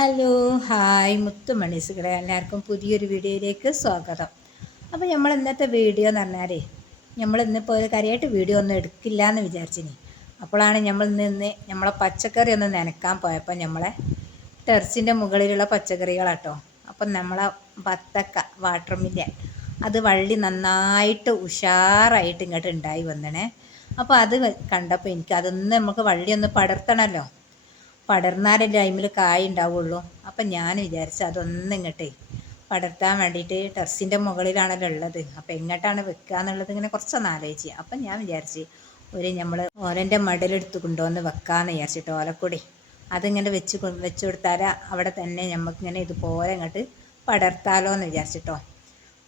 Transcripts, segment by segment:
Hello hi മുത്തുമണീസുകളെ എല്ലാവർക്കും പുതിയൊരു വീഡിയോയിലേക്ക് സ്വാഗതം. അപ്പോൾ നമ്മൾ ഇന്നത്തെ വീഡിയോ എന്ന് പറഞ്ഞാൽ നമ്മൾ ഇന്നിപ്പോൾ ഒരു കാര്യമായിട്ട് വീഡിയോ ഒന്നും എടുക്കില്ല എന്ന് വിചാരിച്ചിനി. അപ്പോഴാണ് നമ്മൾ നമ്മളെ പച്ചക്കറി ഒന്ന് നനക്കാൻ പോയപ്പോൾ നമ്മളെ ടെറസിൻ്റെ മുകളിലുള്ള പച്ചക്കറികളാട്ടോ. അപ്പം നമ്മളെ ബത്തക്ക വാട്ടർ മില്ലൻ അത് വള്ളി നന്നായിട്ട് ഉഷാറായിട്ട് ഇങ്ങോട്ട് ഉണ്ടായി വന്നണേ. അപ്പോൾ അത് കണ്ടപ്പോൾ എനിക്ക് അതൊന്ന് നമുക്ക് വള്ളി ഒന്ന് പടർത്തണമല്ലോ, പടർന്നാലല്ലേ ടൈമിൽ കായ് ഉണ്ടാവുള്ളൂ. അപ്പം ഞാൻ വിചാരിച്ചു അതൊന്നും ഇങ്ങോട്ടേ പടർത്താൻ വേണ്ടിയിട്ട് ടെറസിൻ്റെ മുകളിലാണല്ലോ ഉള്ളത്, അപ്പം എങ്ങോട്ടാണ് വെക്കുക എന്നുള്ളത് ഇങ്ങനെ കുറച്ചൊന്ന് ആലോചിച്ച്. അപ്പം ഞാൻ വിചാരിച്ച് നമ്മൾ ഓലൻ്റെ മടലെടുത്ത് കൊണ്ടുവന്ന് വെക്കാമെന്ന് വിചാരിച്ചിട്ട് ഓലക്കൊടി അതിങ്ങനെ വെച്ച് കൊടുത്താൽ അവിടെ തന്നെ നമുക്കിങ്ങനെ ഇതുപോലെ ഇങ്ങോട്ട് പടർത്താലോ എന്ന് വിചാരിച്ചിട്ടോ.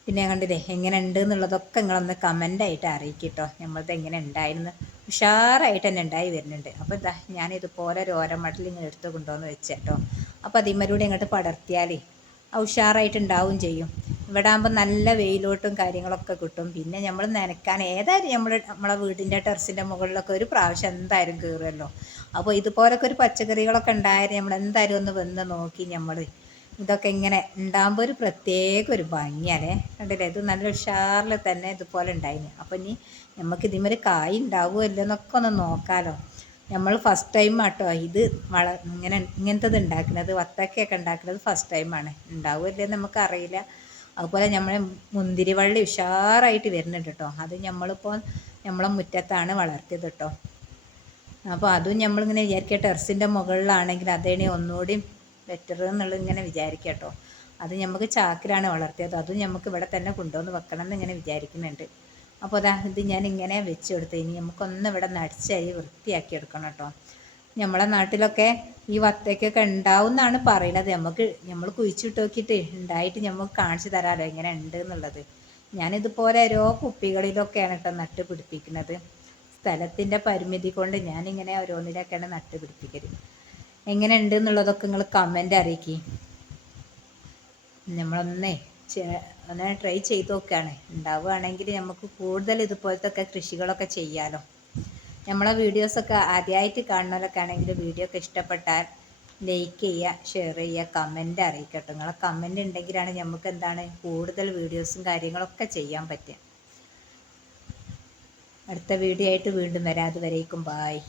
പിന്നെ കണ്ടില്ലേ എങ്ങനെ ഉണ്ട് എന്നുള്ളതൊക്കെ നിങ്ങളൊന്ന് കമൻ്റായിട്ട് അറിയിക്കട്ടോ. നമ്മളത് എങ്ങനെ ഉണ്ടായിരുന്നു, ഉഷാറായിട്ട് തന്നെ ഉണ്ടായി വരുന്നുണ്ട്. അപ്പോൾ ഇതാ ഞാനിതുപോലെ ഒരു ഓരമടൽ ഇങ്ങനെ എടുത്ത് കൊണ്ടുവന്ന് വെച്ചേട്ടോ. അപ്പോൾ അതിന്മേലൂടെ ഇങ്ങോട്ട് പടർത്തിയാൽ ഉഷാറായിട്ടുണ്ടാവും ചെയ്യും. ഇവിടെ ആകുമ്പോൾ നല്ല വെയിലോട്ടും കാര്യങ്ങളൊക്കെ കിട്ടും. പിന്നെ നമ്മൾ നനക്കാൻ ഏതായാലും നമ്മളെ വീടിൻ്റെ ടെറസിൻ്റെ മുകളിലൊക്കെ ഒരു പ്രാവശ്യം എന്തായാലും കയറുമല്ലോ. അപ്പോൾ ഇതുപോലൊക്കെ ഒരു പച്ചക്കറികളൊക്കെ ഉണ്ടായാലും നമ്മൾ എന്തായാലും ഒന്ന് വന്ന് നോക്കി നമ്മൾ ഇതൊക്കെ ഇങ്ങനെ ഉണ്ടാകുമ്പോൾ ഒരു പ്രത്യേക ഒരു ഭംഗിയാലേ. കണ്ടില്ലേ, ഇത് നല്ല ഉഷാറിൽ തന്നെ ഇതുപോലെ ഉണ്ടായിന്. അപ്പം ഇനി നമുക്ക് ഇതിന്മേൽ കായ് ഉണ്ടാവുമല്ലോ എന്നൊക്കെ ഒന്ന് നോക്കാമല്ലോ. നമ്മൾ ഫസ്റ്റ് ടൈം ആട്ടോ ഇത് ഇങ്ങനത്തത് ഉണ്ടാക്കുന്നത്, വത്തക്കയൊക്കെ ഉണ്ടാക്കുന്നത് ഫസ്റ്റ് ടൈമാണ്. ഉണ്ടാവുമല്ലോ നമുക്കറിയില്ല. അതുപോലെ നമ്മൾ മുന്തിരി വള്ളി ഉഷാറായിട്ട് വരുന്നുണ്ട് കേട്ടോ. അത് നമ്മളിപ്പോൾ നമ്മളെ മുറ്റത്താണ് വളർത്തിയത് കേട്ടോ. അപ്പോൾ അതും നമ്മളിങ്ങനെ വിചാരിക്കുക ടെറസിൻ്റെ മുകളിലാണെങ്കിൽ അതേണി ഒന്നുകൂടി ബെറ്റർ എന്നുള്ളത് ഇങ്ങനെ വിചാരിക്കുക കേട്ടോ. അത് നമുക്ക് ചാക്കിലാണ് വളർത്തിയത്, അതും നമുക്ക് ഇവിടെ തന്നെ കൊണ്ടുവന്ന് വെക്കണം എന്നിങ്ങനെ വിചാരിക്കുന്നുണ്ട്. അപ്പോൾ അതാ ഇത് ഞാൻ ഇങ്ങനെ വെച്ച് കൊടുത്ത് ഇനി നമുക്കൊന്ന് ഇവിടെ നടിച്ചായി വൃത്തിയാക്കി എടുക്കണം കേട്ടോ. നമ്മളെ നാട്ടിലൊക്കെ ഈ വത്തക്കൊക്കെ ഉണ്ടാവും എന്നാണ് പറയുന്നത്. നമ്മൾ കുഴിച്ചിട്ട് നോക്കിയിട്ട് ഉണ്ടായിട്ട് നമുക്ക് കാണിച്ചു തരാമല്ലോ എങ്ങനെ ഉണ്ട് എന്നുള്ളത്. ഞാനിതുപോലെ ഓരോ കുപ്പികളിലൊക്കെയാണ് കേട്ടോ നട്ട് പിടിപ്പിക്കുന്നത്. സ്ഥലത്തിൻ്റെ പരിമിതി കൊണ്ട് ഞാനിങ്ങനെ ഓരോന്നിലൊക്കെയാണ് നട്ട് പിടിപ്പിക്കൽ. എങ്ങനെ ഉണ്ട് എന്നുള്ളതൊക്കെ നിങ്ങൾ കമൻ്റ് അറിയിക്കുക. നമ്മളൊന്നേ ഒന്ന് ട്രൈ ചെയ്ത് നോക്കുകയാണ്. ഉണ്ടാവുകയാണെങ്കിൽ നമുക്ക് കൂടുതൽ ഇതുപോലത്തെ ഒക്കെ കൃഷികളൊക്കെ ചെയ്യാമല്ലോ. നമ്മളെ വീഡിയോസൊക്കെ ആദ്യമായിട്ട് കാണുന്നവരൊക്കെ ആണെങ്കിൽ വീഡിയോ ഒക്കെ ഇഷ്ടപ്പെട്ടാൽ ലൈക്ക് ചെയ്യുക, ഷെയർ ചെയ്യുക, കമൻ്റ് അറിയിക്കട്ടോ. നിങ്ങളെ കമൻ്റ് ഉണ്ടെങ്കിലാണ് നമുക്ക് എന്താണ് കൂടുതൽ വീഡിയോസും കാര്യങ്ങളൊക്കെ ചെയ്യാൻ പറ്റുക. അടുത്ത വീഡിയോ ആയിട്ട് വീണ്ടും വരാം. അതുവരേക്കും ബായ്.